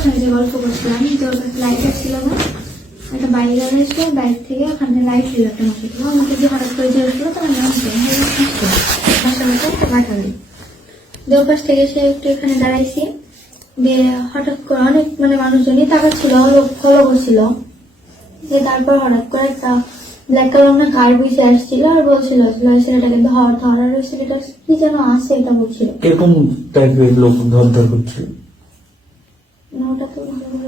ওখানে গল্প করছিলাম তো কাছে ছিল না। একটা বাইক এসে বাইক থেকে ওখানে লাইট ছিল একটা তো আমাকে যে হঠাৎ করে যে উঠল তখন আমি পাশাপাশি একটা বাধা দিই দেওয়ার পাশ থেকে সে একটু এখানে দাঁড়াইছি। দিয়ে হঠাৎ করে অনেক মানে মানুষজনই তাকাচ্ছিল ফলো করছিল যে তারপর হঠাৎ করে একটা ব্ল্যাক কালার না কার বুঝে আসছিল আর বলছিল ছেলেটাকে ধর ধর আর ছেলেটা কি যেন আছে, এটা বলছিল। এরকম টাইপের লোক ধর ধর করছিল। ওটা তো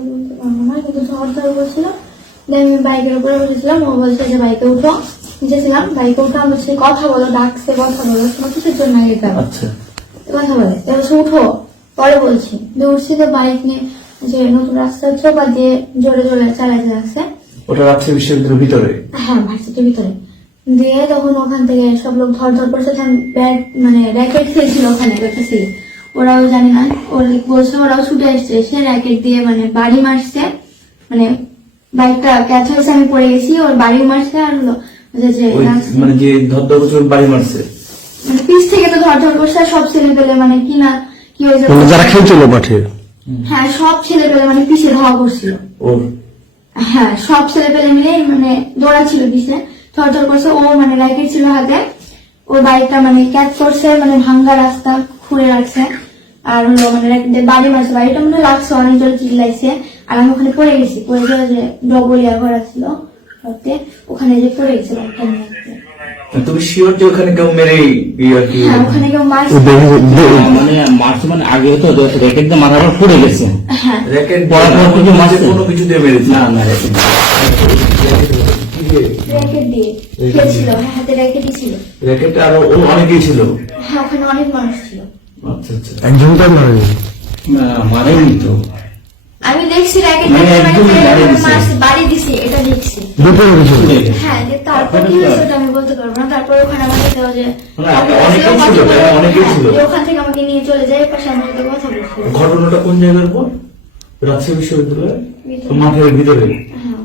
বলতে পারব না কিন্তু ধর ধর বলছিল আমি বাইকের উপরে বসেছিলাম ও বলছে যে বাইকে উঠো। নিচেছিলাম বাইকে উঠে আমার সাথে কথা বলো ডাকছে কথা বলো তোমার কিসের জন্য আগে আচ্ছা। কথা বলে এবার সে উঠো পরে বলছি। দিয়ে উঠছি তো বাইক নিয়ে যে নতুন চোপা দিয়ে জোরে জোরে চালাতে লাগছে ওটা রাজশাহী বিশ্ববিদ্যালয়ের ভিতরে? হ্যাঁ ভার্সিটির ভিতরে। দিয়ে তখন ওখান থেকে সব লোক ধর ধর করছে মানে র্যাকেট ওখানে একটা ওরাও জানে না। ওর বলছে ওরাও ছুটে এসছে সে র্যাকেট দিয়ে মানে বাড়ি মারছে। মানে বাইকটা ক্যাচ হয়েছে আমি পড়ে গেছি ওর বাড়ি মারছে আর মানে যে ধর ধর করছিল বাড়ি মারছে? মানে পিছ থেকে তো ধর ধর করছে আর সব ছেলে পেলে মানে কি না কি হয়েছে মানে যারা খেলছিল মাঠে? হ্যাঁ সব ছেলে পেলে মানে পিছে ধাওয়া করছিল। হ্যাঁ সব ছেলে পেলে মিলে মানে দৌড়া ছিল পিছনে থর থর করছে। ও মানে র্যাকেট ছিল হাতে। ওর বাইকটা মানে ক্যাচ করছে মানে ভাঙ্গা রাস্তা। খুঁড়ে রাখছে আর হলো মানে বাড়ি মারছে বাড়িটা মনে লাগছে অনেক জোরে চিল্লাইছে। আর আমি ওখানে পড়ে গেছি পড়ে গেলে যে ডবলিয়া করা ছিল ওতে ওখানে যে পড়ে গেছে বাইকটা নিয়ে তুমি শিওর যে ওখানে কেউ মেরে কি ওখানে কেউ মারছে। ও দেখে দে- মানে মার্চ মানে আগে তো র্যাকেট দিয়ে মাথার উপর গেছে। হ্যাঁ। র্যাকেট পড়ার পর কিছু মারছে? কোনো কিছু দিয়ে মেরেছে। না না র্যাকেট র্যাকেট দিয়ে খেলছিল হ্যাঁ হাতে র্যাকেটই ছিল। র্যাকেট আর ও অনেকেই ছিল। হ্যাঁ ওখানে অনেক মানুষ ছিল। একজন তো মারেনি? না, মারেনি তো। আমি দেখছি র্যাকেট মানে মানে বাড়ি দিছে। এটা দেখছি। হ্যাঁ যে তারপর কি হয়েছে আমি বলতে পারব না। তারপর ওখানে আমাকে দেওয়া যে না, অনেকেই ছিল, তাই অনেকেই ছিল। হ্যাঁ, ওখান থেকে আমাকে নিয়ে চলে যায় পাশে আমার কথা ঘটনাটা কোন জায়গার পর রাজশাহী বিশ্ববিদ্যালয় ভিতরে। মাঠের ভিতরে। হ্যাঁ।